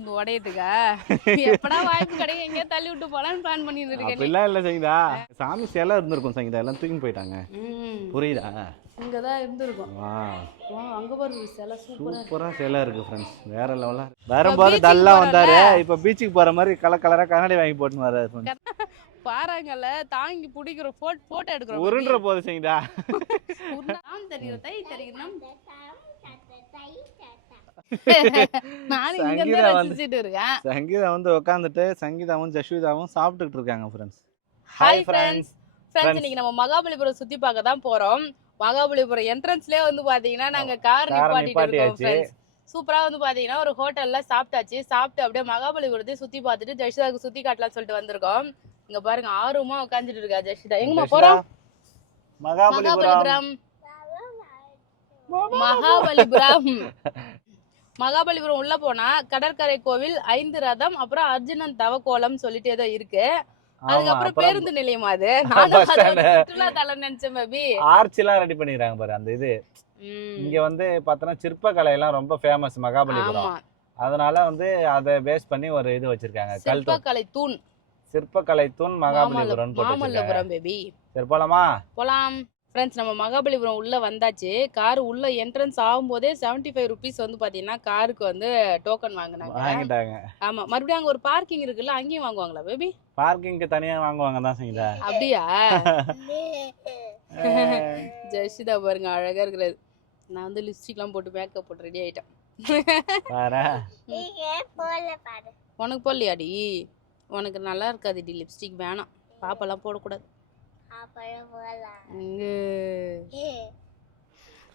வந்து உடையதுக்கா எப்படா வாய்ப்பு கிடைக்கும் எங்கேயா தள்ளி விட்டு போலான்னு பிளான் பண்ணிட்டு இருக்கேன். அப்படிலாம் இல்லை சங்கீதா, சாமி சிலை இருந்திருக்கும் சங்கீதா, எல்லாம் தூக்கி போயிட்டாங்க. புரியுதா? இங்கதான் இருந்திருக்கும். அங்க பாருங்க சிலை சூப்பரா சிலை இருக்கு ஃப்ரெண்ட்ஸ், வேற லெவலா. வரும்போது டல்லா வந்தாரு, இப்ப பீச்சுக்கு போற மாதிரி கலர் கலரா கண்ணாடி வாங்கி போட்டுன்னு வர்றாரு. பாறாங்கல்ல தாங்கி பிடிக்கிற போட்டோ எடுக்கிறோம். உருண்டுற போது சங்கீதா. சங்கீதா வந்து உட்காந்துட்டு சங்கீதாவும் ஜஸ்விதாவும் சாப்பிட்டுட்டு இருக்காங்க ஃப்ரெண்ட்ஸ். Hi friends. இன்னைக்கு நம்ம மகாபலிபுரம் சுத்தி பார்க்க தான் போறோம். மகாபலிபுரம் என்ட்ரன்ஸ்லயே வந்து பாத்தீங்கன்னா நாங்க கார் நிப்பாட்டிட்டு சூப்பரா வந்து பாத்தீங்கன்னா ஒரு ஹோட்டல்ல சாப்பிட்டாச்சு. சாப்பிட்டு அப்படியே மகாபலிபுரத்தை சுத்தி பார்த்துட்டு ஜஸ்விதாவுக்கு சுத்தி காட்டலாம்னு சொல்லிட்டு வந்திருக்கோம். இங்க பாருங்க ஆர்வமா உட்காந்துட்டு இருக்கா ஜஸ்விதா. எங்கம்மா போறோம்? மகாபலிபுரம். மகாபலிபுரம் உள்ள போனா கடற்கரை கோவில், 5 ரதம், அப்புறம் அர்ஜுனன் தவக்கோலம் சொல்லிட்டு ஏதோ இருக்கு. அதுக்கப்புறம் பேருந்து நிலையம். அது சுற்றுலா தலம் நினைச்சேன் பேபி. ஆர்ச் எல்லாம் ரெடி பண்ணிடுறாங்க பாரு. அந்த இது இங்க வந்து பார்த்தோன்னா சிற்பக்கலை எல்லாம் ரொம்ப ஃபேமஸ் மகாபலிபுரம். அதனால வந்து அதை பேஸ் பண்ணி ஒரு இது வச்சிருக்காங்க. சிற்பக்கலை தூண் மகாபலிபுரம் பேபி. சரி போலாமா? போலாம் ஃப்ரெண்ட்ஸ். நம்ம மகாபலிபுரம் உள்ள வந்தாச்சு. கார் உள்ள என்ட்ரன்ஸ் ஆகும்போதே 75 ருபீஸ் வந்து பாத்தீங்கன்னா காருக்கு வந்து டோக்கன் வாங்கிட்டாங்க. ஆமா, மறுபடியும் அங்க ஒரு பார்க்கிங் இருக்குல்ல, அங்கேயும் வாங்குவாங்களா பேபி? பார்க்கிங்க்கு தனியா வாங்குவாங்க தான் சங்கீதா. அப்படியா? ஜெஷிதா பாருங்க அழகா இருக்கிறது. நான் வந்து லிப்ஸ்டிக்லாம் போட்டு மேக்கப் போட்டு ரெடி ஆயிட்டேன். உனக்கு போடலையாடி? உனக்கு நல்லா இருக்காதுடி லிப்ஸ்டிக், வேணாம். பாப்பெல்லாம் போடக்கூடாது.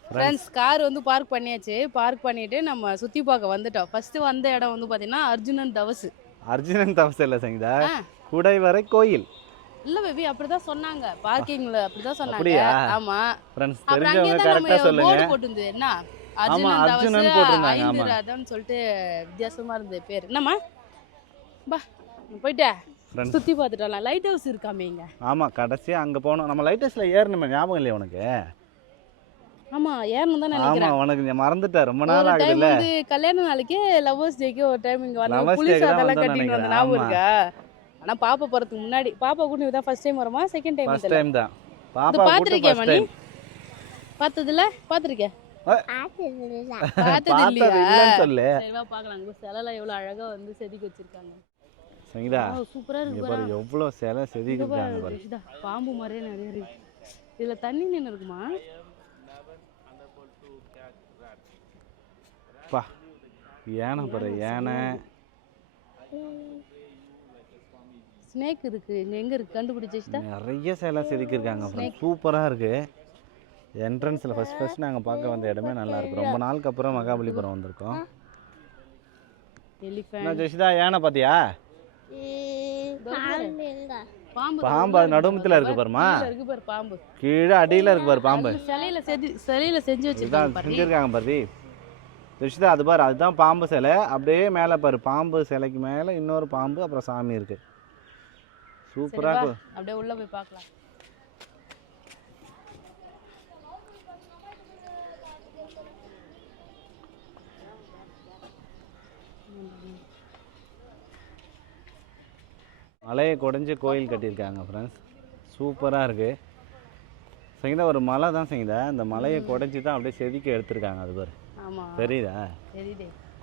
ஃப்ரெண்ட்ஸ் கார் வந்து பார்க் பண்ணியாச்சு. பார்க் பண்ணிட்டு நம்ம சுத்தி பார்க்க வந்துட்டோம். ஃபர்ஸ்ட் வந்த இடம் வந்து பாத்தீங்கன்னா அர்ஜுனன் தவசு இல்ல சங்கீதா, குடைவரை கோயில் இல்ல பேபி, அப்படிதான் சொன்னாங்க. பார்க்கிங்ல அப்படிதான் சொன்னாங்க. ஆமா ஃப்ரெண்ட்ஸ், தெரிஞ்சவங்க கரெக்ட்டா சொல்லுங்க. போர்டு போட்டுது என்ன அர்ஜுனன் போட்டுருந்தாங்க. 5 ரதம் சொல்லிட்டு வித்தியாசமா இருந்தது பேர். என்னம்மா பா போய்ட்டே சுத்தி பார்த்துட்டோம். லைட் ஹவுஸ் இருக்காமே இங்க. ஆமா, கடைசியா அங்க போனோம். நம்ம லைட் ஹவுஸ்ல ஏறணுமே, ஞாபகம் இல்லையா உனக்கு? ஆமா ஏறணும் தான் நினைக்கிறேன். ஆமா, உனக்கு மறந்துட்ட, ரொம்ப நாள் ஆகுதுல. வந்து கல்யாண நாளைக்கு லவ்வர்ஸ் டேக்கு ஒரு டைம் இங்க வந்து புலிஸ் அதெல்லாம் கட்டிட்டு வந்த ஞாபகம் இருக்கா? ஆனா பாப்பா போறதுக்கு முன்னாடி, பாப்பா கூட இதான் ஃபர்ஸ்ட் டைம் வரமா செகண்ட் டைம்? ஃபர்ஸ்ட் டைம் தான். பாப்பா பாத்துறியா மணி? பார்த்ததில்ல? பாத்துறியா? பார்த்தது இல்லன்னு சொல்லு. சரி வா பார்க்கலாம். அங்க சிலைல எவ்வளவு அழகா வந்து செதுக்கி வச்சிருக்காங்க சங்கீதா. சூப்பரா இருக்கு பாரு, எவ்வளவு சிலை செதுக்கி இருக்காங்க பாரு. பாம்பு மாதிரியே நிறைய இருக்கு. இதுல தண்ணி நின்னு இருக்குமா? பா யானை பாரு, யானை. ஸ்னேக் இருக்கு. எங்க இருக்கு கண்டுபிடிச்சிட்டா? நிறைய சிலை செதுக்கி இருக்காங்க. சூப்பரா இருக்கு. என்ட்ரன்ஸ்ல ஃபர்ஸ்ட் நாங்க பார்க்க வந்த இடமே நல்லா இருக்கு. ரொம்ப நாளுக்கு அப்புறம் மகாபலிபுரம் வந்திருக்கோம். எலிஃபண்ட் ஜெஷிதா, யானை பாத்தியா? பாம்பு நடுமுத்துல இருக்கு பாருமா. பாம்பு கீழே அடியில இருக்கு பாரு. பாம்பு சிலையில செஞ்சு செஞ்சிருக்காங்க பாரு ஜெஷிதா. அது பாரு, அதுதான் பாம்பு சிலை. அப்படியே மேல பாரு, பாம்பு சிலைக்கு மேல இன்னொரு பாம்பு, அப்புறம் சாமி இருக்கு. சூப்பரா இருக்கு. அப்படியே உள்ள போய் பார்க்கலாம். மலையை குடைஞ்சு கோயில் கட்டியிருக்காங்க ஃப்ரெண்ட்ஸ். சூப்பராக இருக்குது சங்கீதா. ஒரு மலை தான் சங்கீதா, அந்த மலையை குடைஞ்சி தான் அப்படியே செதுக்கி எடுத்திருக்காங்க. அது பாரு, தெரியுதா?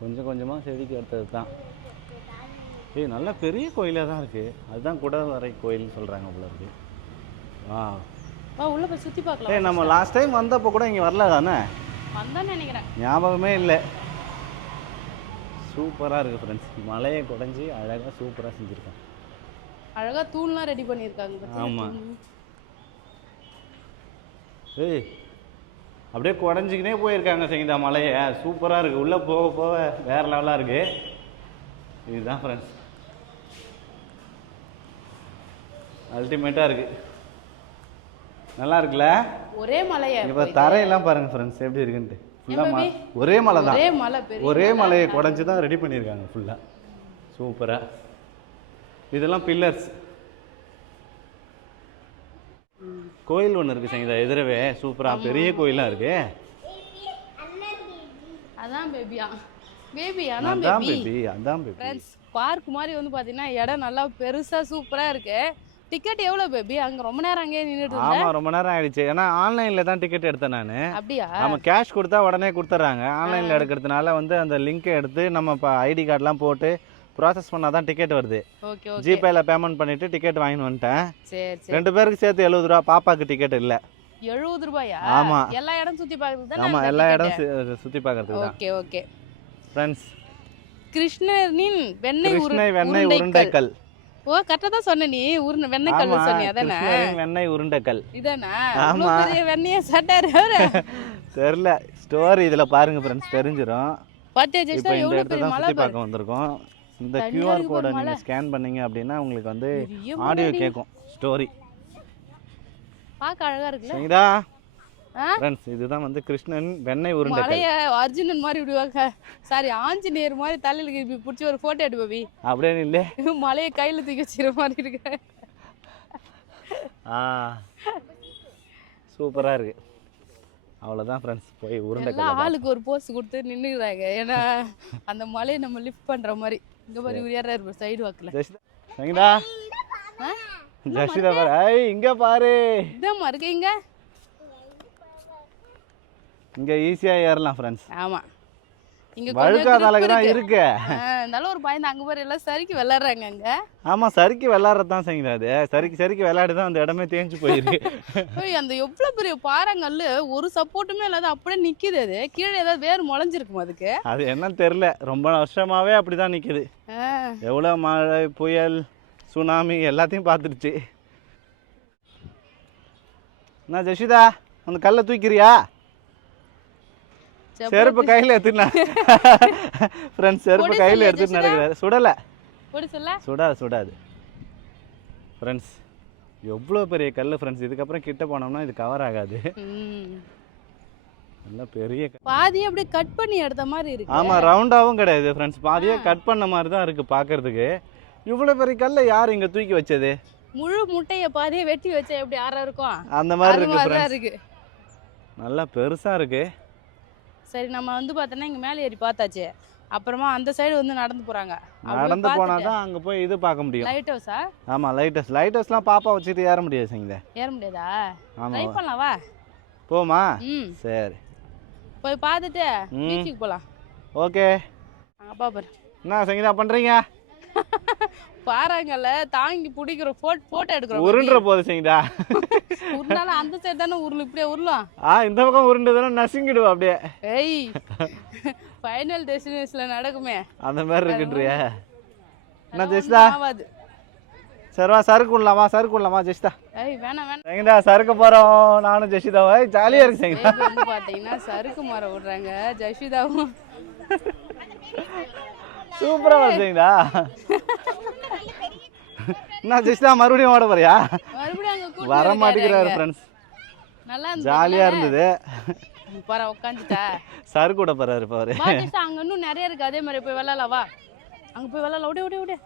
கொஞ்சம் கொஞ்சமாக செதுக்கி எடுத்தது தான். நல்ல பெரிய கோயிலாக தான் இருக்குது. அதுதான் குடவரை கோயில்னு சொல்கிறாங்க போல இருக்கு. உள்ள போய் சுற்றி பார்க்கலாம். நம்ம லாஸ்ட் டைம் வந்தப்போ கூட இங்கே வரல தானே? நினைக்கிறேன், ஞாபகமே இல்லை. சூப்பராக இருக்குது ஃப்ரெண்ட்ஸ். மலையை குடைஞ்சி அழகாக சூப்பராக செஞ்சுருக்காங்க. அழகா தூண்லாம் ரெடி பண்ணியிருக்காங்க. ஆமா, அப்படியே குடைஞ்சிக்கினே போயிருக்காங்க சங்கீதா மலையை. சூப்பராக இருக்குது. உள்ளே போக போக வேற லெவலாக இருக்குது. இதுதான் ஃப்ரெண்ட்ஸ், அல்டிமேட்டாக இருக்குது. நல்லா இருக்குல்ல? ஒரே மலையா? இப்போ தரையெல்லாம் பாருங்க ஃப்ரெண்ட்ஸ் எப்படி இருக்குன்ட்டு. ஃபுல்லாக ஒரே மலை தான். ஒரே மலையை குடைஞ்சி தான் ரெடி பண்ணியிருக்காங்க ஃபுல்லாக. சூப்பராக. இதெல்லாம் பில்லர்ஸ். கோயில் ஒன்று இருக்கு சங்கீதா எதிரவே. சூப்பரா பெரிய கோயிலா இருக்கு. அதான் பேபியா பேபி ஆனா அதான் பேபி பேபி அதான் பேபி ஃப்ரெண்ட்ஸ் பார்க் மாதிரி வந்து பாத்தீங்கன்னா இடம் நல்லா பெருசா சூப்பரா இருக்கு. டிக்கெட் எவ்வளவு பேபி? அங்க ரொம்ப நேரம் அங்கேயே நின்னுட்டு ஆமா இருந்தேன். ரொம்ப நேரம் ஆயிடுச்சு. ஏன்னா ஆன்லைன்ல தான் டிக்கெட் எடுத்தேன் நான். அப்படியா? நம்ம கேஷ் கொடுத்தா உடனே கொடுத்துட்றாங்க. ஆன்லைனில் எடுக்கிறதுனால வந்து அந்த லிங்க்கை எடுத்து நம்ம இப்போ ஐடி கார்டெலாம் போட்டு ப்ராசஸ் பண்ணால் தான் டிக்கெட் வருது. Okay okay. ஜிபேல பேமெண்ட் பண்ணிவிட்டு டிக்கெட் வாங்கின்னு வந்துட்டேன். சரி சரி. 2 பேருக்கு சேர்த்து 70 ரூபா. பாப்பாக்கு டிக்கெட் இல்லை. 70 ரூபாயா? ஆமா. எல்லா இடம் சுத்தி பார்க்கறதுக்கு தானே? ஆமாம் எல்லா இடம் சுற்றி பார்க்கறதுக்கு தான். Okay okay. ஃப்ரெண்ட்ஸ் கிருஷ்ணனின் வெண்ணெய் வெண்ணெய் உருண்டைக்கல். ஓ கரெக்டா தான் சொன்ன நீ. வெண்ணெய் கல் சொன்னி அதானே? வெண்ணெய் உருண்டைக்கல் இதானே? ஆமா. பெரிய வெண்ணெய சாட்டாரு அவரு. தெரியல ஸ்டோரி இதுல பாருங்க ஃப்ரெண்ட்ஸ் தெரிஞ்சிரும். பாத்தியா இப்போ ஜெஸ்டா இந்த எவ்வளவு இடத்துல பெரிய தான் மலை சுற்றி பாரு. பார்க்க வந்திருக்கோம். இந்த தனியா QR இருக்கு கோடை பாரு நீங்க மலை. ஸ்கேன் பண்ணீங்க அப்படின்னா உங்களுக்கு வந்து பெரிய ஆடியோ மலைடி. கேட்கும் ஸ்டோரி. பார்க்க அழகா இருக்குல்ல? சரிடா ஆ? ஃப்ரெண்ட்ஸ் இதுதான் வந்து கிருஷ்ணன் வெண்ணெய் உருண்டைக்கல். மலைய அர்ஜுனன் மாதிரி விடுவாங்க. சாரி ஆஞ்சநேயர் மாதிரி தலையில இப்படி பிடிச்சி ஒரு போட்டோ எடு பாபி. அப்படியே இல்லை. மலையை கையில தூக்கி வச்சிர மாதிரி இருக்கு. சூப்பரா இருக்கு. அவ்வளோதான் ஃப்ரெண்ட்ஸ் போய் எல்லா உருண்டைக்கல். ஆளுக்கு ஒரு போஸ் கொடுத்து நின்னுறாங்க. ஏன்னா அந்த மலையை நம்ம லிஃப்ட் பண்ற மாதிரி. இங்க பாரு இவர் ஏறாரு சைடு வாக்குல. சரிங்களா ஜஷிதா பாரு. ஐய் இங்க பாரு. இதாம்மா இருக்கு இங்க. இங்க ஈஸியா ஏறலாம் ஃப்ரெண்ட்ஸ். ஆமா. இங்க வழுக்காத அளவுக்கு தான் இருக்கு. இருந்தாலும் ஒரு பயந்து அங்க பாரு எல்லாம் சரிக்கு விளையாடுறாங்க அங்க. ஆமா சறுக்கி விளையாடுறது தான் செய்யுது. அது சறுக்கி விளையாடி தான் அந்த இடமே தேஞ்சு போயிருக்கு. அந்த எவ்வளவு பெரிய பாறைங்கல்லு ஒரு சப்போர்ட்டுமே இல்லாத அப்படியே நிக்குது. அது கீழே ஏதாவது வேறு முளைஞ்சிருக்கும் அதுக்கு. அது என்னன்னு தெரியல. ரொம்ப வருஷமாவே அப்படிதான் நிக்குது. எவ்வளவு மழை புயல் சுனாமி எல்லாத்தையும் பார்த்துடுச்சு. என்ன ஜஷிதா அந்த கல்லை தூக்கிறியா? செருப்பு கையில எடுத்துனா ஃப்ரெண்ட்ஸ் செருப்பு கையில எடுத்துட்டு நடக்கிறாரு. சுடலை சுடாது ஃப்ரெண்ட்ஸ். எவ்வளோ பெரிய கல் ஃப்ரெண்ட்ஸ். இதுக்கப்புறம் கிட்ட போனோம்னா இது கவர் ஆகாது. நல்ல பெரிய பாதியே அப்படியே கட் பண்ணி எடுத்த மாதிரி இருக்கு. ஆமா ரவுண்டாவும் கிடையாது ஃப்ரெண்ட்ஸ். பாதியே கட் பண்ண மாதிரி தான் இருக்கு பார்க்கறதுக்கு. இவ்வளோ பெரிய கல்லை யார் இங்க தூக்கி வச்சது? முழு முட்டையை பாதியே வெட்டி வச்சா எப்படி ஆறா இருக்கும் அந்த மாதிரி இருக்கு. நல்லா பெருசா இருக்கு. சரி நம்ம வந்து பார்த்தோன்னா இங்கே மேலே ஏறி பார்த்தாச்சு. அப்புறமா அந்த சைடு வந்து நடந்து போகிறாங்க. நடந்து போனால் தான் அங்கே போய் இது பார்க்க முடியும். லைட் ஹவுஸா? ஆமாம் லைட் ஹவுஸ்லாம் பாப்பா வச்சுட்டு ஏற முடியாது சங்கில. ஏற முடியாதா? ட்ரை பண்ணலாம் வா. போமா? சரி போய் பார்த்துட்டு பீச்சுக்கு போகலாம். ஓகே. பாப்பா என்ன சங்கீதா பண்ணுறீங்க? பாறாங்கல்ல தாங்கி பிடிக்கிற போட்டோ எடுக்கிறோம். உருண்டுற போது சங்கீதா. உருண்டாலும் அந்த சைடு தானே உருளும். இப்படியே உருளும். இந்த பக்கம் உருண்டு தானே நசுங்கிடுவோம் அப்படியே. ஏய் ஃபைனல் டெஸ்டினேஷன்ல நடக்குமே அந்த மாதிரி இருக்குன்றியா? என்ன ஜெஸ்தா? ஆவாது. சரிவா சறுக்கு விடலாமா ஜெஸ்தா? ஏய் வேணாம் சங்கீதா சறுக்க போறோம் நானும் ஜெஷிதாவும். ஜாலியா இருக்கு சங்கீதா. வந்து பாத்தீங்கன்னா சறுக்கு மரம் விடுறாங்க ஜெஷிதாவும். சூப்பரா வருதுங்களா? என்ன ஜெஸ்தா மறுபடியும் ஓட போறியா? வர மாட்டேங்கிறாரு ஃப்ரெண்ட்ஸ். நல்லா ஜாலியா இருந்தது. பாரு உட்காந்துட்டா சறுக்கு விட போறாரு பாரு. அங்க இன்னும் நிறைய இருக்கு. அதே மாதிரி போய் விளையாடலாம் வா. அங்க போய் விளையாடலாம். ஓடி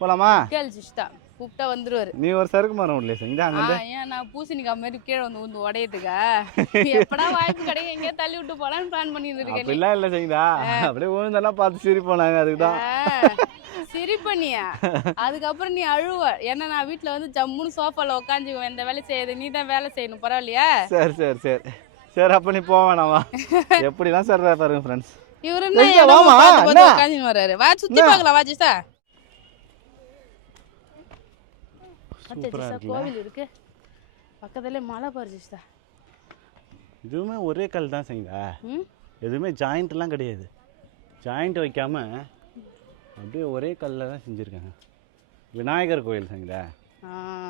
போலாமா? கேள் ஜிஷ்டா கூப்பிட்டா வந்துருவாரு. நீ ஒரு சறுக்கு மரம் இல்லையா சங்கீதா? அங்க ஏன் நான் பூசணிக்காய் மாதிரி கீழே வந்து உடையதுக்கா? எப்படா வாய்ப்பு கிடைக்கும் எங்கேயா தள்ளி விட்டு போலான்னு பிளான் பண்ணிட்டு இருக்கேன். அப்படிலாம் இல்லை சங்கீதா. அப்படியே விழுந்தெல்லாம் பார்த்து சிரிப்போம் நாங்க. அதுக்குதான் சிரிப்பண்ணியா. அதுக்கப்புறம் நீ அழுவ. ஏன்னா நான் வீட்டுல வந்து ஜம்முன்னு சோஃபால உட்காந்துக்குவேன். இந்த வேலை செய்யுது நீ தான் வேலை செய்யணும். பரவாயில்லையா? சரி அப்ப நீ போக வேணாமா? எப்படிலாம் சொல்ற பாருங்க ஃப்ரெண்ட்ஸ். இவரு என்ன உட்காந்து வர்றாரு. வா சுத்தி பார்க்கலாம் வா ஜிசா. கோவில் இருக்கு பக்கத்துல. மலை பாரு ஜிசா. இதுவுமே ஒரே கல் தான் சங்கீதா. எதுவுமே ஜாயிண்ட்லாம் கிடையாது. ஜாயிண்ட் வைக்காம அப்படியே ஒரே கல்லில் தான் செஞ்சுருக்காங்க. விநாயகர் கோயில் சங்கீதா.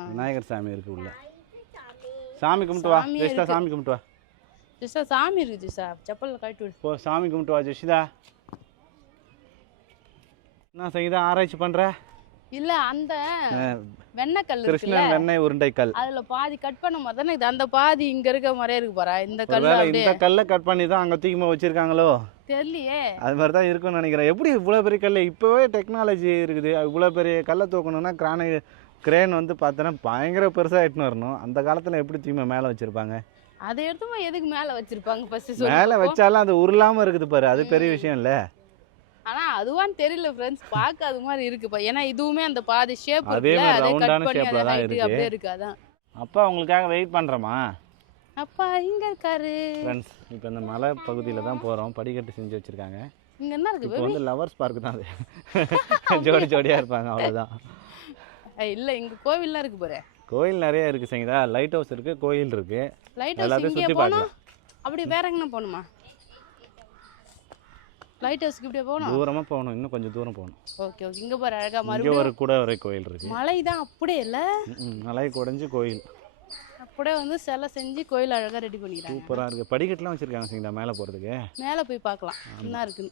விநாயகர் சாமி இருக்கு உள்ள. சாமி கும்பிட்டு வா ஜெஷிதா. சாமி கும்பிட்டு வா ஜிசா. சாமி இருக்கு ஜிசா. செப்பல்ல கழட்டி விடு. போ சாமி கும்பிட்டு வா ஜெஷிதா. என்ன சங்கீதா ஆராய்ச்சி பண்ற? இல்ல அந்த வெண்ணெய்க்கல் கிருஷ்ணன் வெண்ணெய் உருண்டைக்கல். அதுல பாதி கட் பண்ண மாதிரி தானே இது. அந்த பாதி இங்க இருக்க மாதிரியே இருக்கு பாரா. இந்த கல்லை கட் பண்ணி தான் அங்க தூக்கி வச்சிருக்காங்களோ தெரியலையே. அது மாதிரி தான் இருக்கும்னு நினைக்கிறேன். எப்படி இவ்வளோ பெரிய கல்? இப்போவே டெக்னாலஜி இருக்குது. இவ்வளோ பெரிய கல்லை தூக்கணும்னா கிரேன் வந்து பார்த்தோன்னா பயங்கர பெருசாக எட்டுன்னு வரணும். அந்த காலத்தில் எப்படி தூக்கி மேலே வச்சுருப்பாங்க? அதை எடுத்துமா எதுக்கு மேலே வச்சிருப்பாங்க ஃபர்ஸ்ட் மேலே வச்சாலும் அது உருளாமல் இருக்குது பாரு, அது பெரிய விஷயம் இல்லை. ஆனால் அதுவான்னு தெரியல ஃப்ரெண்ட்ஸ், பார்க்க அது மாதிரி இருக்குப்பா. ஏன்னா இதுவுமே அந்த பாதி ஷேப் அதே இருக்குல்ல, மாதிரி அதை கட் ரவுண்டான பண்ணி ஷேப்ல அதை தான் ஹைட் இருக்கு. அப்படியே இருக்கு. அதான் அப்பா உங்களுக்காக வெயிட் பண்ணுறோமா அப்பா இங்க இருக்காரு ஃப்ரெண்ட்ஸ். இப்போ இந்த மலை பகுதியில் தான் போகிறோம். படிக்கட்டு செஞ்சு வச்சுருக்காங்க. இங்க என்ன இருக்கு இப்போ வந்து லவர்ஸ் பார்க் தான் அது. ஜோடி ஜோடியாக இருப்பாங்க, அவ்வளோதான். இல்லை இங்க கோவில்லாம் இருக்கு பாரு. கோயில் நிறைய இருக்குது சங்கீதா. லைட் ஹவுஸ் இருக்குது, கோயில் இருக்குது. லைட் ஹவுஸ் இங்கே போகணும். அப்படி வேற எங்கே போகணுமா? லைட் ஹவுஸ்க்கு இப்படியே போகணும். தூரமாக போகணும், இன்னும் கொஞ்சம் தூரம் போகணும். Okay okay. இங்கே பாரு அழகா இங்கே மறுபடியும் ஒரு கூட வரை கோயில் இருக்குது. மலை தான் அப்படியே இல்லை, மலை குடைஞ்சு கோயில் அப்படியே வந்து சிலை செஞ்சு கோயில் அழகாக ரெடி பண்ணிக்கிறாங்க. சூப்பராக இருக்குது. படிக்கட்டுலாம் வச்சுருக்காங்க சங்கீதா மேலே போகிறதுக்கு. மேலே போய் பார்க்கலாம் என்ன இருக்குன்னு.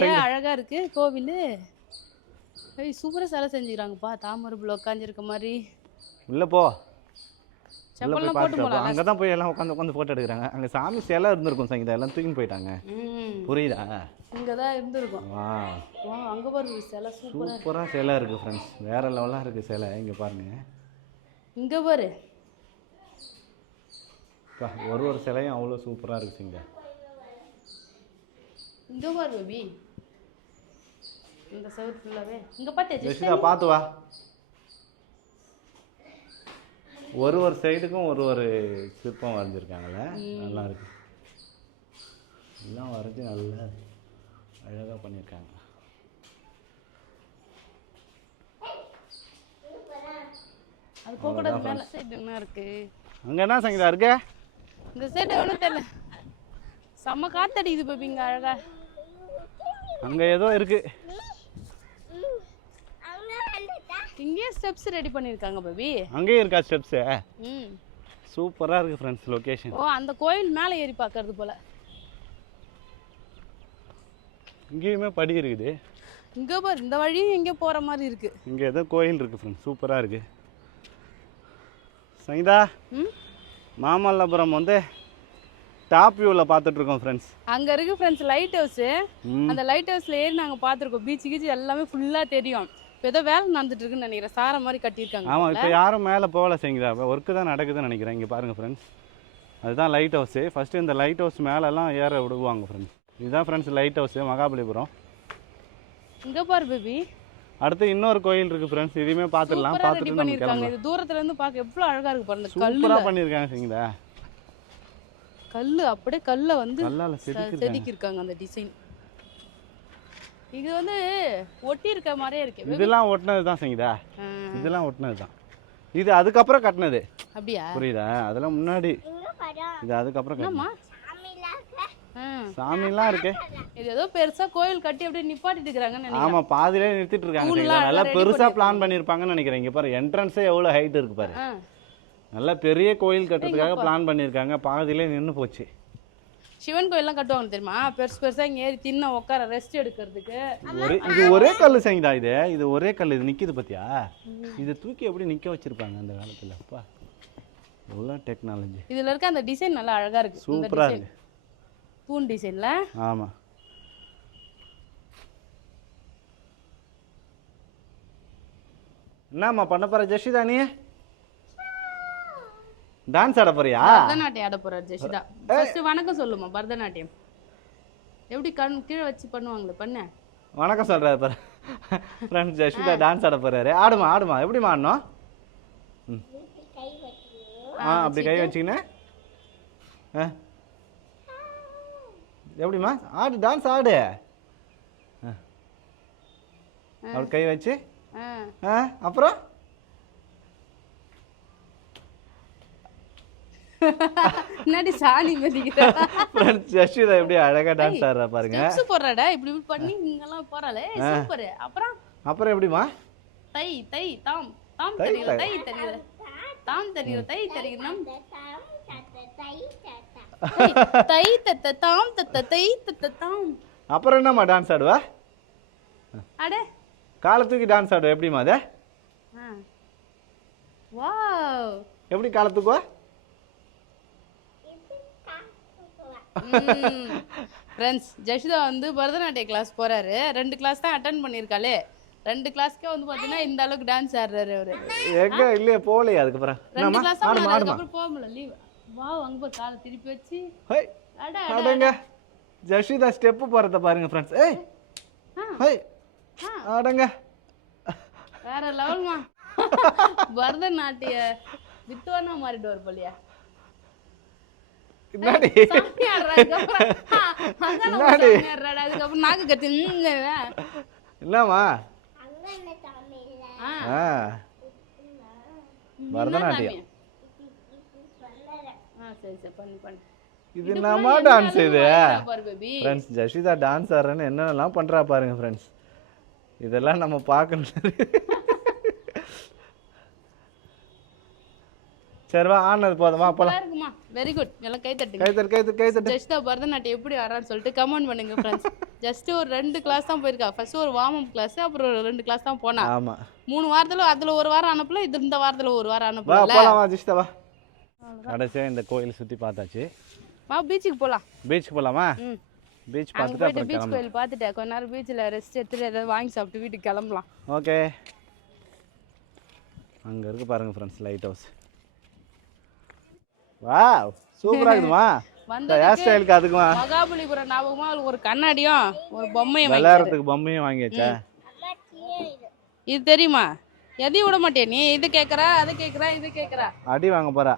சரி, அழகாக இருக்குது கோவில். ஏய் சூப்பராக சிலை செஞ்சுக்கிறாங்கப்பா. தாமரை புள்ள உட்காந்துருக்க மாதிரி. உள்ளே போ, செப்பல்லாம் போட்டு போகலாம். அங்கே தான் போய் எல்லாம் உட்காந்து ஃபோட்டோ எடுக்கிறாங்க. அங்கே சாமி சிலை இருந்திருக்கும் சங்கீதா, எல்லாம் தூக்கின்னு போயிட்டாங்க. புரியுதா? இங்கே தான் இருந்திருக்கும். வா அங்கே பாரு சிலை சூப்பராக சிலை இருக்குது ஃப்ரெண்ட்ஸ். வேறு லெவலாக இருக்குது சிலை. இங்கே பாருங்க, இங்கே பாரு. ஒரு சிலையும் அவ்வளோ சூப்பராக இருக்குங்க. இங்கே பாரு பேபி, இந்த சவுத் ஃபுல்லாகவே இங்கே பார்த்து ஜெஷிதா பார்த்து வா. ஒரு சைடுக்கும் ஒரு சிற்பம் வரைஞ்சிருக்காங்கல்ல, நல்லா இருக்கு. எல்லாம் வரைஞ்சி நல்லா அழகாக பண்ணியிருக்காங்க. அது போகக்கூடாது. மேலே சைடு என்ன இருக்கு? அங்கே என்ன சங்கீதா இருக்கு? இந்த சைடு ஒன்றும் தெரியல, செம்ம காத்தடிக்குது பேபி இங்கே அழகா. அங்கே ஏதோ இருக்கு. இங்கேயே ஸ்டெப்ஸ் ரெடி பண்ணியிருக்காங்க பேபி. அங்கேயும் இருக்கா ஸ்டெப்ஸு? சூப்பராக இருக்குது ஃப்ரெண்ட்ஸ் லொக்கேஷன். ஓ அந்த கோயில் மேலே ஏறி பார்க்கறது போல. இங்கேயுமே படி இருக்குது. இங்கே பாரு, இந்த வழியும் எங்கே போகிற மாதிரி இருக்குது. இங்கே ஏதோ கோயில் இருக்குது ஃப்ரெண்ட்ஸ், சூப்பராக இருக்குது. சங்கீதா மாமல்லபுரம் வந்து டாப் வியூவில் பார்த்துட்ருக்கோம் ஃப்ரெண்ட்ஸ். அங்கே இருக்குது ஃப்ரெண்ட்ஸ் லைட் ஹவுஸு. அந்த லைட் ஹவுஸில் ஏறி நாங்கள் பார்த்துருக்கோம். பீச்சு கீச்சு எல்லாமே ஃபுல்லாக தெரியும். இப்போ ஏதோ வேலை நடந்துட்டு இருக்குன்னு நினைக்கிறேன், சாரை மாதிரி கட்டியிருக்காங்க. ஆமாம், இப்போ யாரும் மேலே போகல சங்கீதா, ஒர்க்கு தான் நடக்குதுன்னு நினைக்கிறேன். இங்கே பாருங்கள் ஃப்ரெண்ட்ஸ், அதுதான் லைட் ஹவுஸு. ஃபஸ்ட்டு இந்த லைட் ஹவுஸ் மேலெல்லாம் ஏற விடுவாங்க ஃப்ரெண்ட்ஸ். இதுதான் ஃப்ரெண்ட்ஸ் லைட் ஹவுஸு மகாபலிபுரம். இங்கே பாரு பேபி. அடுத்து இன்னொரு கோயில் இருக்குது ஃப்ரெண்ட்ஸ், இதையுமே பார்த்துடலாம். பார்த்துட்டு நம்ம கிளம்பலாம். இது தூரத்துலேருந்து பார்க்க எவ்வளோ அழகாக இருக்குது பாருங்க. சூப்பராக பண்ணியிருக்காங்க சங்கீதா. கல் அப்படியே கல்லை வந்து கல்லால் செதுக்கியிருக்காங்க அந்த டிசைன். இது வந்து ஒட்டி இருக்க மாதிரியே இருக்கு. இதெல்லாம் ஒட்டினது தான் சங்கீதா, இதெல்லாம் ஒட்டினது தான். இது அதுக்கப்புறம் கட்டினது. அப்படியா? புரியுதா? அதெல்லாம் முன்னாடி, இது அதுக்கப்புறம் கட்டினது. சாமிலாம் இருக்கு. இது ஏதோ பெருசா கோயில் கட்டி அப்படியே நிப்பாட்டிட்டு இருக்காங்கன்னு நினைக்கிறேன். ஆமா, பாதியிலே நிறுத்திட்டு இருக்காங்க. நல்லா பெருசா பிளான் பண்ணிருப்பாங்கன்னு நினைக்கிறேன். இங்க பாரு, என்ட்ரன்ஸே எவ்வளவு ஹைட் இருக்கு பாரு. நல்லா பெரிய கோயில் கட்டுறதுக்காக பிளான் பண்ணிருக்காங்க, பாதியிலே நின்று போச்சு. சிவன் கோயில்லாம் கட்டுவாங்க தெரியுமா, பெருசு பெருசா இங்க ஏறி தின்ன உட்கார ரெஸ்ட் எடுக்கிறதுக்கு. இது ஒரே கல்லு சங்கீதா, இது ஒரே கல். இது நிக்குது பத்தியா? இது தூக்கி எப்படி நிக்க வச்சிருப்பாங்க அந்த காலத்துல. அப்பா எவ்வளோ டெக்னாலஜி. இதுல இருக்க அந்த டிசைன் நல்லா அழகா இருக்கு. சூப்பரா இருக்கு. பூன் டிசைன்ல. ஆமா, என்னம்மா பண்ண போற ஜெஷிதா? நீ டான்ஸ் ஆட போறியா? பரதநாட்டியம் ஆட போறாரு ஜெஷிதா. ஃபர்ஸ்ட் வணக்கம் சொல்லுமா. பரதநாட்டியம் எப்படி கீழே வச்சு பண்ணுவாங்களே, பண்ண வணக்கம் சொல்றாரு பாரு ஃப்ரெண்ட்ஸ். ஜெஷிதா டான்ஸ் ஆட போறாரு. ஆடுமா எப்படிமா ஆடணும்? அப்படி கை வச்சுக்கின்னு எப்படிமா ஆடு, டான்ஸ் ஆடு. அப்படி கை வச்சு அப்புறம் என்னடி சாணி மதிக்கிறா ஃப்ரெண்ட்ஸ். ஜெஷிதா எப்படி அழகா டான்ஸ் ஆடுறா பாருங்க. ஸ்டெப்ஸ் போறடா, இப்படி பண்ணி இங்கலாம் போறாளே, சூப்பர். அப்புறம் எப்படிமா? தை தை தாம் தாம் தெரியுற தை தெரியுற தாம் தெரியுற தை தெரியுறோம். தை தத்த தாம் தத்த தை தத்த தாம். அப்புறம் என்னம்மா டான்ஸ் ஆடுவா? அட காலை தூக்கி டான்ஸ் ஆடுவா. எப்படிமா அது? வாவ், எப்படி காலை தூக்குவா? ஃப்ரெண்ட்ஸ் ஜெஷிதா வந்து பரதநாட்டிய கிளாஸ் போறாரு. 2 கிளாஸ் தான் அட்டெண்ட் பண்ணியிருக்காளே. 2 கிளாஸ்க்கே வந்து பார்த்தீங்கன்னா இந்த அளவுக்கு டான்ஸ் ஆடுறாரு அவரு. எங்க இல்லையே போகலையே. அதுக்கப்புறம் 2 கிளாஸ் தான் அதுக்கப்புறம் போக முடியல, லீவ் வா அங்க போய் காலை திருப்பி வச்சு ஹை அடங்க ஜஷிதா ஸ்டெப்பு போறத பாருங்க ஃப்ரெண்ட்ஸ். ஏய் ஹை அடங்க வேற லெவல்மா. பரதநாட்டிய வித்வானா மாறிட்டு வர போலியா. என்னடி அதுக்கப்புறம் நாக்கு கத்தி இல்லம்மா பரதநாட்டியம். இது என்னமா டான்ஸ் இது ஃப்ரெண்ட்ஸ்? ஜஷிதா டான்ஸ் ஆடுறேன்னு என்னென்னலாம் பண்றா பாருங்க ஃப்ரெண்ட்ஸ். இதெல்லாம் நம்ம பார்க்கணும். சரிவா ஆனது போதுமா போலாம். Very good. எல்லாம் கை தட்டுங்க. கை தட்டு. ஜஸ்ட் பரதநாட்டியம் எப்படி ஆறான்னு சொல்லிட்டு கமெண்ட் பண்ணுங்க ஃப்ரெண்ட்ஸ். ஜஸ்ட் ஒரு 2 கிளாஸ் தான் போயிருக்கா. ஃபர்ஸ்ட் ஒரு வார்ம் அப் கிளாஸ், அப்புறம் 2 கிளாஸ் தான் போனா. ஆமா 3 வாரத்துல அதுல ஒரு வாரம் அனுப்பல, இது இந்த வாரத்துல ஒரு வாரம் அனுப்பல. வா போலாம் வா ஜஸ்ட் வா. கடைசியா இந்த கோயில் சுத்தி பார்த்தாச்சு. வா பீச்சுக்கு போலாம். பீச்சுக்கு போலாமா? பீச் பார்த்துட்டு அப்புறம் பீச் கோயில் பார்த்துட்டு கொஞ்ச நேரம் பீச்ல ரெஸ்ட் எடுத்துட்டு ஏதாவது வாங்கி சாப்பிட்டு வீட்டுக்கு கிளம்பலாம். ஓகே. அங்க இருக்கு பாருங்க ஃப்ரெண்ட்ஸ் லைட் ஹவுஸ். வாவ் சூப்பரா இருக்குமா? இந்த ஹேர் ஸ்டைலுக்கு அதுக்குமா மகாபலிபுரம் ஞாபகமா ஒரு கண்ணாடியும் ஒரு பொம்மையும் விளையாடுறதுக்கு பொம்மையும் வாங்கியாச்சா? இது தெரியுமா? எதையும் விட மாட்டே நீ. இது கேக்குறா அது கேக்குறா இது கேக்குறா. அடி வாங்க போறா.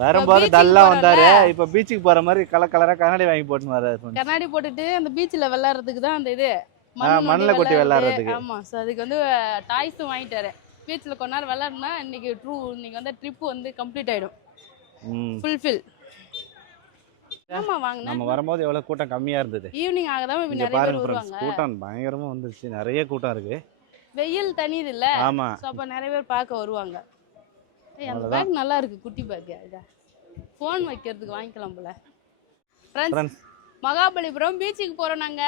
வரும்போது டல்லா வந்தாரு. இப்ப பீச்சுக்கு போற மாதிரி கலர் கலரா கண்ணாடி வாங்கி போட்டு வராரு. கண்ணாடி போட்டுட்டு அந்த பீச்ல விளையாடுறதுக்கு தான் அந்த இது மண்ணுல கொட்டி விளையாடுறதுக்கு. ஆமா சோ அதுக்கு வந்து டாய்ஸும் வாங்கிட்டாரு. பீச்ல கொஞ்ச நேரம் விளையாடுனா இன்னைக்கு வந்து ட்ரிப் வந்து கம்ப்ளீட் ஆயிடும். ஃபுல்ஃபில். ஆமா வாங்க. நம்ம வரும்போது எவ்வளவு கூட்டம் கம்மியா இருந்தது. ஈவினிங் ஆகதான் நிறைய பேர் வருவாங்க. கூட்டம் பயங்கரமா வந்துருச்சு. நிறைய கூட்டம் இருக்கு. வெயில் தனியுது இல்ல? ஆமா. சோ அப்ப நிறைய பேர் பார்க்க வருவாங்க. அந்த பேக் நல்லா இருக்கு. குட்டி பேக். ஃபோன் வைக்கிறதுக்கு வாங்கிக்கலாம் போல. ஃப்ரெண்ட்ஸ் மகாபலிபுரம் பீச்சுக்கு போறோம் நாங்க.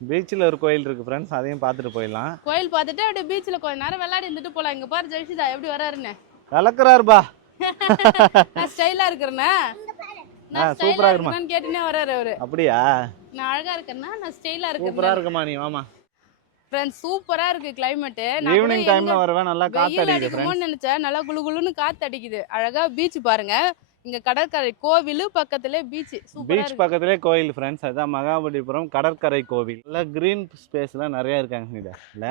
பீச்ல ஒரு கோயில் இருக்கு ஃப்ரெண்ட்ஸ். அதையும் பார்த்துட்டு போயிடலாம். கோயில் பார்த்துட்டு அப்படியே பீச்ல கொஞ்ச நேரம் விளையாடி இருந்துட்டு போலாம். இங்க பாரு ஜெயசிதா எப்படி வராருன்னு. கலக்குறாருப்பா. நான் ஸ்டைலா இருக்கறேனா? நான் சூப்பரா இருக்கேன். நான் கேட்டினே வராரு அவரு. அப்படியே நான் அழகா இருக்கேனா? நான் ஸ்டைலா இருக்கேன். சூப்பரா இருக்குமா நீ? வாமா. ஃப்ரெண்ட்ஸ் சூப்பரா இருக்கு கிளைமேட். ஈவினிங் டைம்ல வரவே நல்லா காத்து அடிக்குது ஃப்ரெண்ட்ஸ். நினைச்சேன் நல்லா குளுகுளுன்னு காத்து அடிக்குது. அழகா பீச் பாருங்க. இங்க கடற்கரை கோவில் பக்கத்துலயே பீச். சூப்பரா பீச் பக்கத்துலயே கோயில் ஃப்ரெண்ட்ஸ். அதான் மகாபலிபுரம் கடற்கரை கோவில். நல்ல கிரீன் ஸ்பேஸ்லாம் நிறைய இருக்காங்க இங்க. இல்ல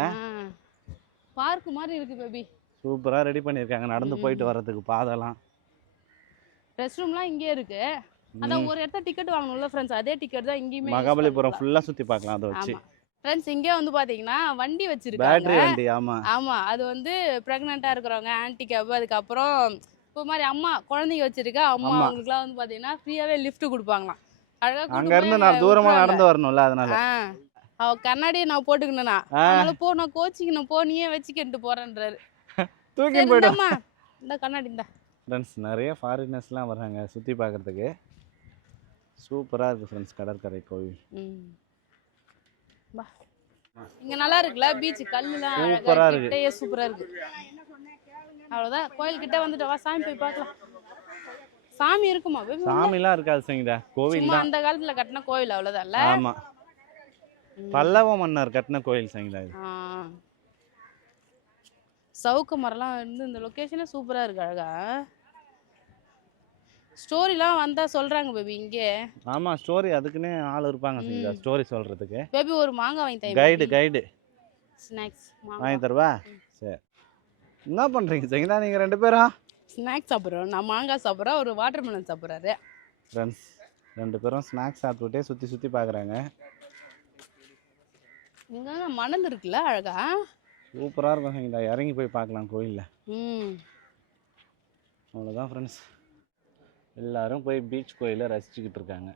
பார்க் மாதிரி இருக்கு பேபி. சூப்பரா ரெடி பண்ணிருக்காங்க. நடந்து போயிட்டு வரதுக்கு பாதைலாம். ரெஸ்ட் ரூம்லாம் இங்கே இருக்கு. அதான் ஒரு இடத்துல டிக்கெட் வாங்கணும்ல ஃப்ரெண்ட்ஸ். அதே டிக்கெட் தான் இங்கேயுமே. மகாபலிபுரம் ஃபுல்லா சுத்தி பார்க்கலாம் அதை வச்சு. ஃப்ரெண்ட்ஸ் இங்கே வந்து பாத்தீங்கன்னா வண்டி வச்சிருக்காங்க. பேட்டரி வண்டி. ஆமா ஆமா அது வந்து பிரெக்னெண்டா இருக்கிறவங்க ஹேண்டிகேப் அதுக்கப்புறம் இப்போ மாதிரி அம்மா குழந்தைங்க வச்சிருக்க அம்மா அவங்களுக்குலாம் வந்து பாத்தீங்கன்னா ஃப்ரீயாவே லிஃப்ட் கொடுப்பாங்களாம். அழகா அங்க இருந்து நான் தூரமா நடந்து வரணும்ல அதனால. அவ கண்ணாடியை நான் போட்டுக்கணும்னா அதனால போ நான் கோச்சிக்கணும் போ நீயே வச்சுக்கிட்டு போறேன்றாரு. தூக்கி போய்டுமா இந்த கண்ணாடி இந்த. ஃப்ரெண்ட்ஸ் நிறைய ஃபாரினர்ஸ்லாம் வராங்க சுற்றி பார்க்குறதுக்கு. சூப்பராக இருக்குது ஃப்ரெண்ட்ஸ் கடற்கரை கோவில். இங்கே நல்லா இருக்குல்ல பீச் கல்லுலாம் சூப்பராக இருக்கு. சூப்பராக இருக்கு. அவ்வளோதான் கோயில் கிட்ட வந்துட்டு வா சாமி போய் பார்க்கலாம். சாமி இருக்குமா? சாமிலாம் இருக்காது சங்கீதா. கோவில் தான். அந்த காலத்தில் கட்டின கோவில் அவ்வளோதான். ஆமாம் பல்லவ மன்னர் கட்டின கோயில் சங்கீதா. சவுக்கு மரம்லாம் இருந்து இந்த லொக்கேஷனே சூப்பராக இருக்கு. அழகா ஸ்டோரிலாம் வந்தா சொல்றாங்க பேபி இங்கே. ஆமா ஸ்டோரி அதுக்குன்னே ஆள் இருப்பாங்க சங்கீதா ஸ்டோரி சொல்றதுக்கு. பேபி ஒரு மாங்காய் வாங்கி தரேன். கைடு ஸ்நாக்ஸ் வாங்கி தருவா? சரி என்ன பண்றீங்க சங்கீதா நீங்க ரெண்டு பேரும்? ஸ்நாக்ஸ் சாப்பிட்றோம். நான் மாங்காய் சாப்பிட்றேன். ஒரு வாட்டர் மெலன் சாப்பிட்றாரு. ஃப்ரெண்ட்ஸ் ரெண்டு பேரும் ஸ்நாக்ஸ் சாப்பிட்டுட்டே சுற்றி பார்க்குறாங்க. இங்கே மணல் இருக்குல்ல அழகா சூப்பராக இருக்கும் சங்கீதா. இறங்கி போய் பார்க்கலாம் கோயிலில். அவ்வளோதான் ஃப்ரெண்ட்ஸ் எல்லாரும் போய் பீச் கோயிலை ரசிச்சுக்கிட்டு இருக்காங்க.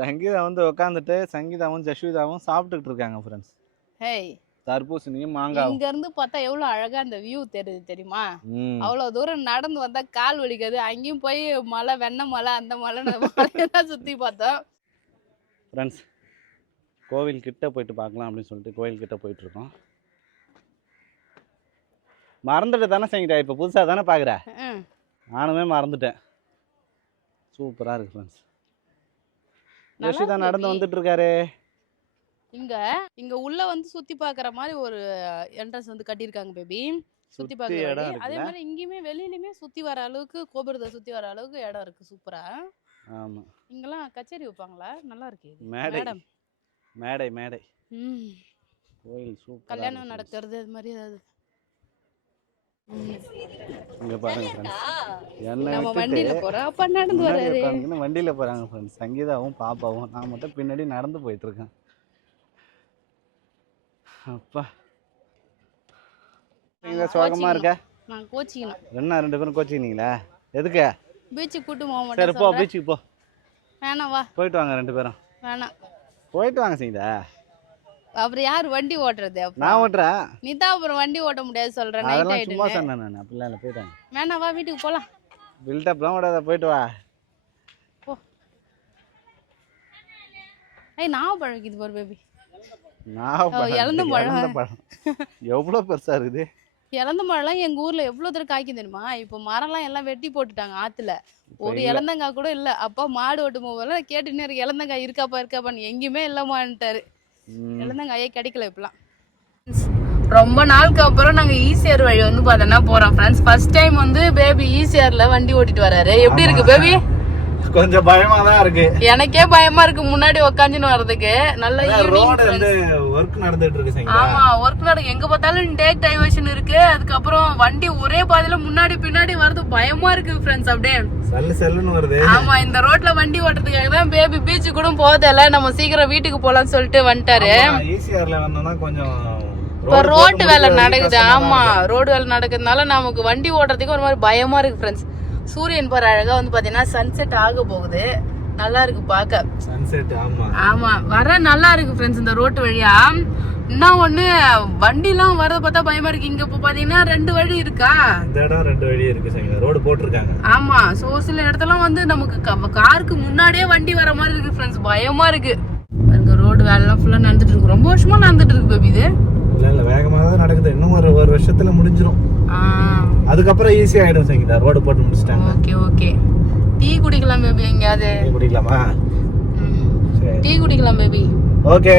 சங்கீதா வந்து உட்காந்துட்டு சங்கீதாவும் ஜஸ்விதாவும் சாப்பிட்டுக்கிட்டு இருக்காங்க ஃப்ரெண்ட்ஸ். தர்பூசணியும் மாங்காய். இங்க இருந்து பார்த்தா எவ்வளவு அழகா அந்த வியூ தெரியுது தெரியுமா? அவ்வளவு தூரம் நடந்து வந்தா கால் வலிக்காது. அங்கேயும் போய் மலை வெண்ண மலை அந்த மலை சுத்தி பார்த்தோம். ஃப்ரெண்ட்ஸ் கோவில் கிட்ட போயிட்டு பார்க்கலாம் அப்படின்னு சொல்லிட்டு கோவில் கிட்ட போயிட்டு இருக்கோம். மறந்துட்டு தானே சங்கீதா இப்போ புதுசாக தானே பார்க்குற? நானுமே மறந்துட்டேன். சூப்பராக இருக்கு ஃப்ரெண்ட்ஸ். ஜஸ்விதா நடந்து வந்துட்டு இருக்காரு. இங்க உள்ள வந்து சுத்தி பார்க்குற மாதிரி ஒரு என்ட்ரன்ஸ் வந்து கட்டியிருக்காங்க பேபி. சுத்தி பார்க்க வழி. அதே மாதிரி இங்கேயுமே வெளியிலுமே சுத்தி வர அளவுக்கு கோபுரத்தை சுத்தி வர அளவுக்கு இடம் இருக்கு சூப்பரா. ஆமா. இங்கெல்லாம் கச்சேரி வைப்பாங்களா? நல்லா இருக்கு இது. மேடம். மேடை மேடை. கோயில் சூப்பர். கல்யாணம் நடக்கிறது அது மாதிரி ஏதாவது. இங்க பாருங்க ஃப்ரெண்ட்ஸ். நம்ம வண்டியில போறோம். அப்பா நடந்து வராரு. வண்டியில போறாங்க ஃப்ரெண்ட்ஸ். சங்கீதாவும் பாப்பாவும். நான் மட்டும் பின்னாடி நடந்து போயிட்டு இருக்கேன். அப்பா. நீங்க சோகமா இருக்க? நான் கோச்சிக்கணும். ரெண்டு பேரும் கோச்சிக்கினீங்களா? எதுக்கு? பீச்சுக்கு கூட்டி போக மாட்டேன். சரி போ பீச்சுக்கு போ. வேணாம் வா. போயிட்டு வாங்க ரெண்டு பேரும். வேணாம். போயிட்டு வாங்க சங்கீதா. அப்புறம் யார் வண்டி ஓட்டுறது? நான் ஓட்டுறேன். நீ தான் அப்புறம் வண்டி ஓட்ட முடியாது சொல்றேன். நைட் ஆயிடுச்சு. சும்மா சொன்னேன் நான். அப்படிலாம் இல்ல போயிட்டாங்க. வேணாம் வா வீட்டுக்கு போலாம். பில்டப்லாம் ஓடாத போயிட்டு வா. போ. ஏய் நாவ பழம் இருக்குது பாரு பேபி. நாவ பழம். இளந்த பழம். எவ்வளவு பெருசா இருக்குது. இளந்த மரம்லாம் எங்க ஊர்ல எவ்வளவு தூரம் காய்க்கும் தெரியுமா? இப்போ மரம்லாம் எல்லாம் வெட்டி போட்டுட்டாங்க ஆத்துல. ஒரு இளந்தங்காய் கூட இல்ல. அப்பா மாடு ஓட்டும் போதெல்லாம் கேட்டுன்னு இருக்கு, இளந்தங்காய் இருக்காப்பான்னு. எங்கேயுமே இல்லமான்ட்டாரு. இளந்தங்காயே கிடைக்கல இப்பெல்லாம். ரொம்ப நாளுக்கு அப்புறம் நாங்க ஈசிஆர் வழி வந்து பார்த்தோன்னா போறோம் ஃப்ரெண்ட்ஸ். ஃபர்ஸ்ட் டைம் வந்து பேபி ஈசிஆர்ல வண்டி ஓட்டிட்டு வராரு. எப்படி இருக்கு பேபி? கொஞ்சம் பயமா தான் இருக்கு. எனக்கே பயமா இருக்கு முன்னாடி உட்காந்துன்னு வர்றதுக்கு. நல்ல ரோட் வந்து வர்க் நடந்துட்டு இருக்கு சங்கீதா. ஆமா வர்க் நடக்கு. எங்க பார்த்தாலும் டேக் டைவர்ஷன் இருக்கு. அதுக்கப்புறம் வண்டி ஒரே பாதையில முன்னாடி பின்னாடி வருது. பயமா இருக்கு ஃப்ரெண்ட்ஸ். அப்படியே செல்லுன்னு வருது. ஆமா இந்த ரோட்ல வண்டி ஓட்டுறதுக்காக தான் பேபி பீச்சு கூட போதல. நம்ம சீக்கிரம் வீட்டுக்கு போலாம்னு சொல்லிட்டு வந்துட்டாரு. ஈசிஆர்ல வந்தோம்னா கொஞ்சம் இப்ப ரோடு வேலை நடக்குது. ஆமா ரோடு வேலை நடக்கிறதுனால நமக்கு வண்டி ஓட்டுறதுக்கு ஒரு மாதிரி பயமா இருக்கு ஃப்ரெண்ட்ஸ். சூரியன் பாரு அழகா வந்து பாத்தீங்கன்னா சன்செட் ஆக போகுது. நல்லா இருக்கு பாக்க. சன்செட். ஆமா ஆமா வர நல்லா இருக்கு ஃப்ரெண்ட்ஸ் இந்த ரோட்டு வழியா. இன்னும் ஒண்ணு வண்டி எல்லாம் வரத பார்த்தா பயமா இருக்கு. இங்க இப்ப பாத்தீங்கன்னா 2 வழி இருக்கா? இந்த இடம் 2 வழி இருக்கு சங்கீதா. ரோடு போட்டுருக்காங்க. ஆமா சோ சில இடத்துல வந்து நமக்கு காருக்கு முன்னாடியே வண்டி வர மாதிரி இருக்கு ஃப்ரெண்ட்ஸ். பயமா இருக்கு. பாருங்க ரோடு வேலை எல்லாம் ஃபுல்லா நடந்துட்டு இருக்கு. ரொம்ப வருஷமா நடந்துட்டு இருக்கு பேபி இது. இல்ல வேகமா தான் நடக்குது. இன்னும் ஒரு வருஷத்துல முடிஞ்சிரும். அதுக்கப்புறம் ஈஸி ஆயிடும் சங்கீதா. ரோடு போட்டு முடிச்சிட்டாங்க. Okay okay. டீ குடிக்கலாம் பேபி. எங்கயாவது டீ குடிக்கலாமா? டீ குடிக்கலாம் பேபி. ஓகே.